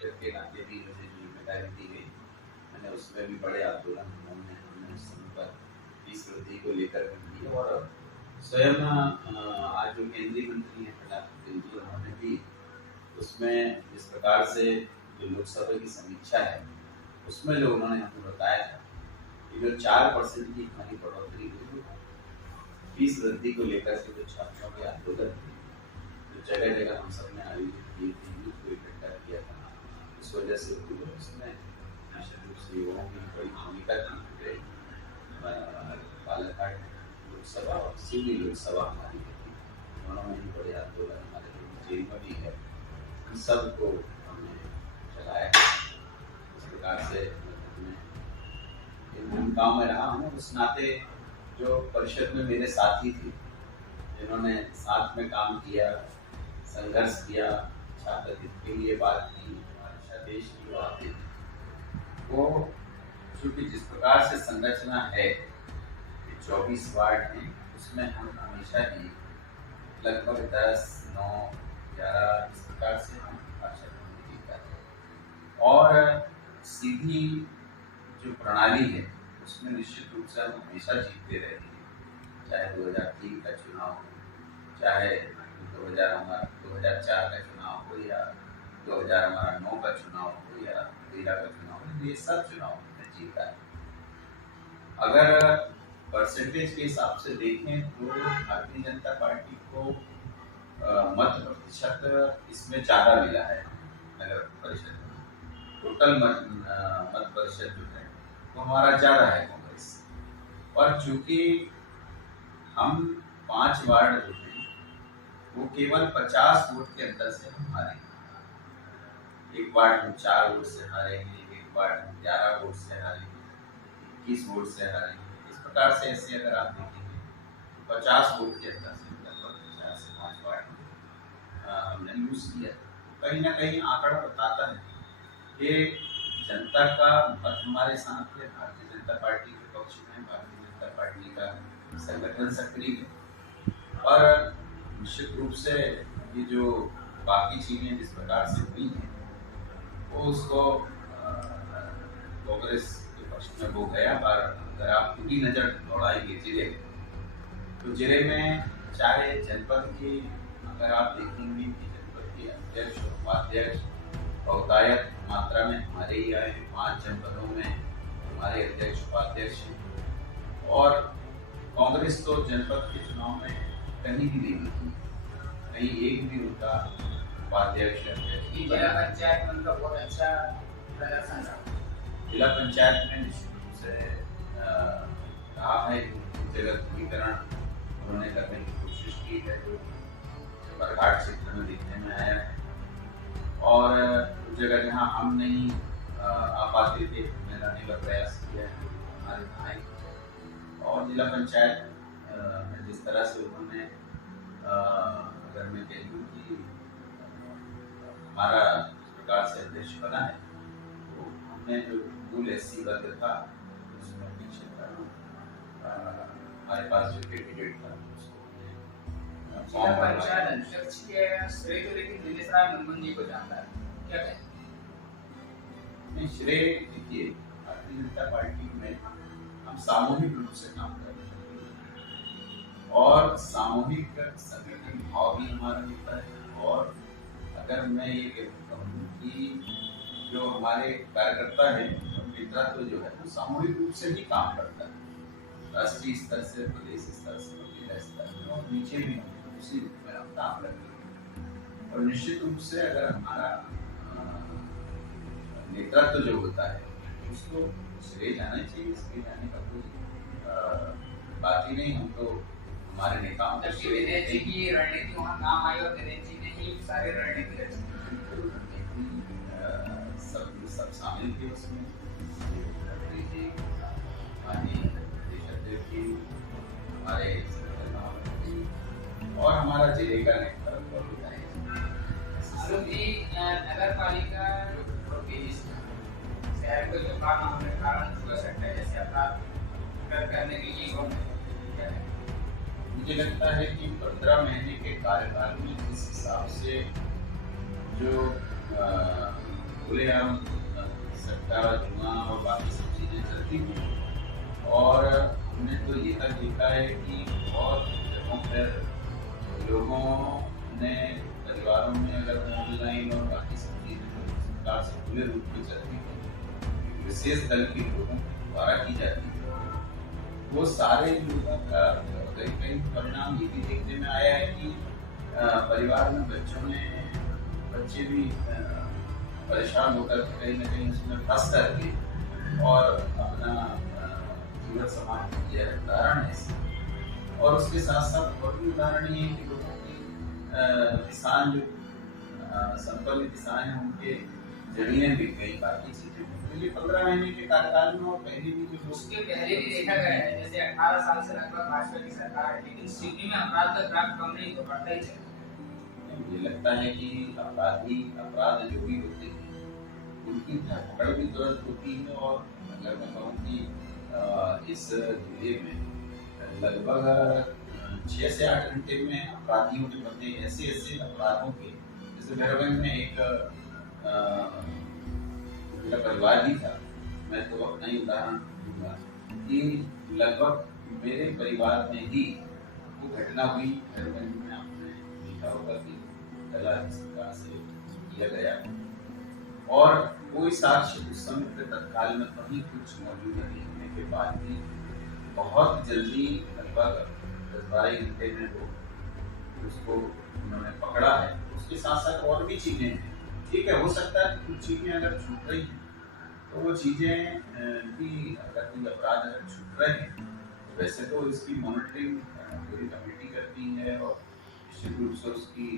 के नाते भी मुझे जो जिम्मेदारी दी गई, मैंने उसमें भी बड़े आंदोलन हमने उस समय पर फीस वृद्धि को लेकर भी की। और स्वयं आज जो केंद्रीय मंत्री हैं प्रहलाद पटेल जी, उन्होंने भी उसमें जिस प्रकार से जो लोकसभा की समीक्षा है उसमें जो उन्होंने हमें बताया था कि जो 4% की हमारी बढ़ोतरी हुई, फीस वृद्धि को लेकर के जो छात्रों के आंदोलन थे, जो जगह जगह हम सब ने आयोजित किए थे, यूथ को इकट्ठा किया था, उस वजह से उसमें निश्चित रूप से युवाओं की बड़ी भूमिका थी। बालाघाट लोकसभा और सिवनी लोकसभा हमारी थी, दोनों में ही बड़े आंदोलन हमारे जो जेल में भी है उन सबको हमने चलाया। इस प्रकार से गाँव में रहा हूँ, उस नाते जो परिषद में मेरे साथी थे जिन्होंने साथ में काम किया, संघर्ष किया, छात्र हित के लिए बात की, हमारे देश की बात की, वो चूँकि जिस प्रकार से संरचना है 24 वार्ड हैं, उसमें हम हमेशा ही लगभग 10, 9, 11 इस प्रकार से हम पार्षद जीता है। और सीधी जो प्रणाली है उसमें निश्चित रूप से हम हमेशा जीतते रहे हैं, चाहे 2003 का चुनाव हो, चाहे 2004 का चुनाव हो, या 2009 का चुनाव हो, या 13 का चुनाव हो, ये सब चुनाव में जीता है। अगर परसेंटेज के हिसाब से देखें तो भारतीय जनता पार्टी को मत प्रतिशत इसमें ज़्यादा मिला है नगर परिषद में। टोटल मत प्रतिशत जो है वो हमारा ज़्यादा है कांग्रेस। और चूंकि हम 5 वार्ड जो हैं वो केवल 50 वोट के अंतर से हम हारेंगे। एक वार्ड हम 4 वोट से हारेंगे, एक वार्ड हम 11 वोट से हारेंगे, 21 वोट से हारेंगे। इस प्रकार से ऐसे अगर आप देखेंगे तो 50 वोट के अंतर से लगभग 4 से 5 वार्ड हमने लूज किया। कहीं ना कहीं आंकड़ा बताता है कि जनता का मत हमारे साथ है, भारतीय जनता पार्टी के पक्ष में, भारतीय जनता पार्टी का संगठन सक्रिय है। और निश्चित रूप से ये जो बाकी चीजें जिस प्रकार से हुई हैं वो उसको कांग्रेस के पक्ष में वो गया। पर अगर आप पूरी नजर दौड़ाएंगे जिले, तो जिले में चाहे जनपद की अगर आप देखेंगे कि जनपद के अध्यक्ष और उपाध्यक्ष बहुतायत मात्रा में हमारे ही आए हैं। 5 जनपदों में हमारे अध्यक्ष उपाध्यक्ष हैं। और कांग्रेस तो जनपद के चुनाव में कहीं भी नहीं दिखी, कहीं एक भी उनका उपाध्यक्ष जिला पंचायत में उनका बहुत अच्छा प्रदर्शन रहा। जिला पंचायत में निश्चित रूप से रहा है, जगतीकरण उन्होंने करने की कोशिश की है जो बरघाट क्षेत्र में दिखने में आया है। और उस जगह जहाँ हम नहीं आ पाते थे उन्हें लाने का प्रयास किया है हमारे भाई। और जिला पंचायत में जिस तरह से उन्होंने अगर मैं कह दूँ कि हमारा इस प्रकार से अध्यक्ष बना है, तो हमने जो मूल एससी वर्ग था उसमें पीछे हमारे पास जो कैंडिडेट था जिला पंचायत अध्यक्ष के श्रेय तो लेकिन दिनेश राम नंदन जी को जाता है, क्या कहें? नहीं, श्रेय देखिए भारतीय जनता पार्टी में हम सामूहिक रूप से काम कर रहे हैं और सामूहिक संगठन भाव भी हमारा होता है। और अगर मैं ये कहूँ कि जो हमारे कार्यकर्ता है नेतृत्व जो है वो सामूहिक रूप से ही काम करता है, राष्ट्रीय स्तर से, प्रदेश स्तर से, जिला स्तर से, और नीचे भी उसी रूप में हम काम करते हैं। और निश्चित रूप से अगर हमारा नेतृत्व जो होता है उसको श्रेय जाना चाहिए, श्रेय जाने का कोई बात ही नहीं। हम तो हमारे नेताओं को श्रेय दिनेश जी की रणनीति वहाँ काम आई और दिनेश जी ने ही सारी रणनीति रची, सब शामिल थे उसमें। हमारी देश अध्यक्ष की, हमारे और हमारा जिले का नेतृत्व होता है। नगर पालिका शहर को जो काम होने के कारण हो सकता है जैसे अपराध करने के लिए कौन है? मुझे लगता है कि 15 महीने के कार्यकाल में जिस हिसाब से जो खुलेआम सट्टा जुआ और बाकी सब चीज़ें चलती थी। और हमने तो ये तक देखा है कि बहुत जगहों पर लोगों ने परिवारों में अगर ऑनलाइन और बाकी सब चीज़ें सरकार से खुले रूप में चलती थी, विशेष दल के लोगों द्वारा की जाती है, वो सारे लोगों का कई परिणाम ये भी देखने में आया है कि परिवार में बच्चे भी परेशान होकर कहीं ना कहीं उसमें फंस करके और अपना जीवन समाप्त किया है। उदाहरण है। और उसके साथ साथ और भी उदाहरण ये है कि लोगों की किसान जो संपन्न किसान हैं उनके जमीनें बिक गई, बाकी चीजें तो ये 15 महीने के कार्यकाल में और पहले भी जो उसके पहले भी देखा गया है, जैसे 18 साल से लगभग भाजपा की सरकार है, लेकिन सिटी में अपराध का ग्राफ कम नहीं तो बढ़ता ही चला। मुझे लगता है कि अपराध जो भी होते हैं उनकी धरपकड़ भी तुरंत होती है। और अगर मैं कहूँ कि इस जिले में लगभग 6 से 8 घंटे में अपराधियों के पते ऐसे अपराधों के, जैसे भैरवगंज में एक मेरा परिवार भी था, मैं तो अपना ही उदाहरण दूंगा कि लगभग मेरे परिवार में ही वो घटना हुई। भैरवगंज में आपने देखा होगा कि कला सरकार से किया गया और कोई साक्ष्य उस समय पे तत्काल में कहीं कुछ मौजूद नहीं होने के बाद भी बहुत जल्दी लगभग 10-12 घंटे में वो उसको उन्होंने पकड़ा है। उसके साथ साथ और भी चीजें हैं। ठीक है, हो सकता है कुछ चीजें अगर छूट रही हैं तो वो चीजें भी, अगर कोई अपराध अगर छूट रहे हैं तो वैसे तो इसकी मॉनिटरिंग पूरी कमेटी करती है और निश्चित रूप से उसकी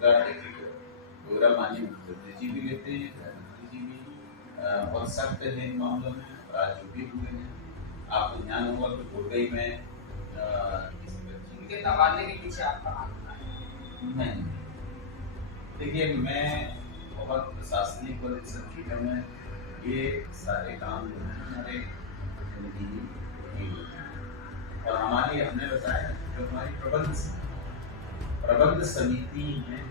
प्रोग्राम माननीय मुख्यमंत्री जी भी लेते हैं, प्रधानमंत्री जी भी बहुत सख्त है इन मामलों में। अपराध जो भी हुए हैं, आपको ध्यान होगा कि कोटई में उनके तबादले के पीछे आपका नहीं, देखिए मैं बहुत प्रशासनिक और इन सब चीज़ों में ये सारे काम जो हैं हमारे प्रतिनिधि होते हैं। और हमारी हमने बताया जो हमारी प्रबंध समिति में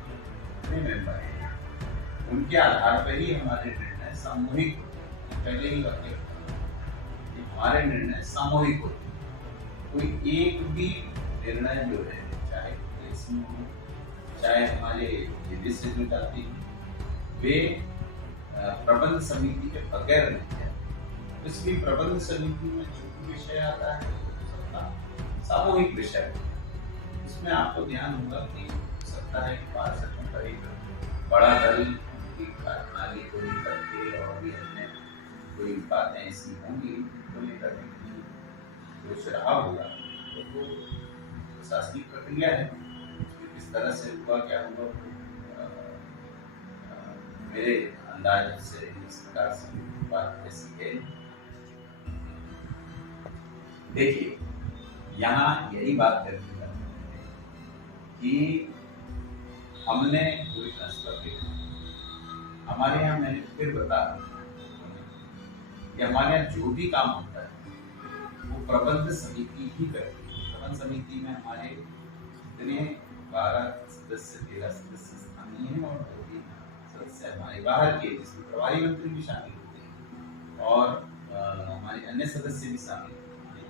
जितने मेंबर हैं उनके आधार पर ही हमारे निर्णय सामूहिक पहले ही वाक्य हमारे निर्णय सामूहिक होते हैं। कोई एक भी निर्णय जो है चाहे इसमें हो चाहे हमारे जिले से जो जाती है वे प्रबंध समिति के बगैर नहीं है। इसलिए प्रबंध समिति में जो भी विषय आता है सबका सामूहिक विषय इसमें आपको ध्यान होगा कि सकता है कि पार्षद का एक बड़ा दल की कार्यप्रणाली को लेकर के और भी अन्य कोई बातें ऐसी होंगी को लेकर के जो रहा होगा तो वो प्रशासनिक प्रक्रिया है। किस तरह से हुआ क्या हुआ मेरे अंदाज से इस प्रकार से बात ऐसी है। देखिए यहाँ यही बात करनी कि हमने कोई फैसला किया हमारे यहाँ, मैंने फिर बता कि हमारे यहाँ जो भी काम होता है वो प्रबंध समिति ही करती है। प्रबंध समिति में हमारे इतने 12 सदस्य 13 सदस्य स्थानीय हैं और 2 सदस्य हमारे बाहर के, जिसमें प्रभारी मंत्री भी शामिल होते हैं और हमारे अन्य सदस्य भी शामिल होते हैं,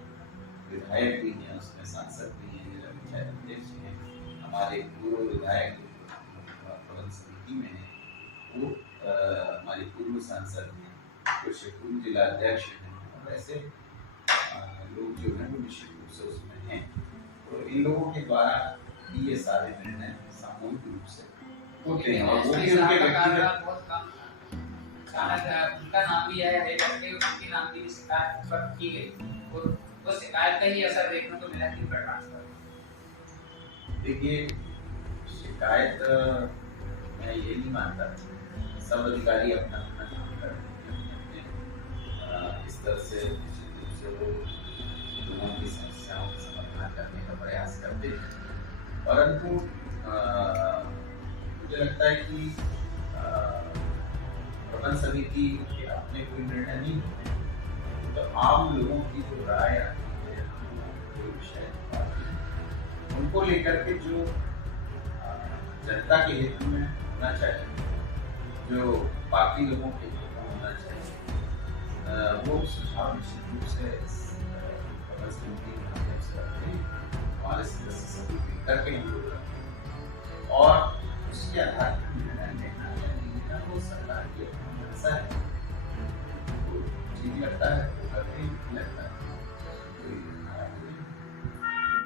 विधायक भी हैं उसमें, सांसद भी हैं, जिला पंचायत अध्यक्ष हैं, हमारे पूर्व विधायक प्रबंध समिति में है, वो हमारे पूर्व सांसद हैं, कुछ पूर्व जिला अध्यक्ष हैं और ऐसे लोग जो हैं वो निश्चित रूप से उसमें हैं। तो इन लोगों के द्वारा ही ये सारे निर्णय सामूहिक रूप से होते हैं और वो भी उनके व्यक्तिगत उनका नाम भी आया है करके उनके नाम की शिकायत पर की गई और वो शिकायत का ही असर देखने को मिला कि ट्रांसफर। देखिए शिकायत मैं ये नहीं मानता, सब अधिकारी अपना अपना काम करते हैं, इस तरह से वो लोगों की समस्याओं का समाधान करने का प्रयास करते हैं। परंतु मुझे लगता है कि प्रबंध समिति के अपने कोई निर्णय नहीं होते, तो आम लोगों की जो राय आती है जो विषय उनको लेकर के जो जनता के हित में होना चाहिए जो बाकी लोगों के होना चाहिए वो सुझाव निश्चित रूप से कमल समिति के माध्यम से रखते हैं, हमारे सदस्य सभी मिलकर के हम लोग रखते हैं और उसके आधार पर निर्णय लेना या नहीं लेना वो सरकार की अपनी मंशा है। तो ठीक लगता है वो करते हैं, नहीं लगता है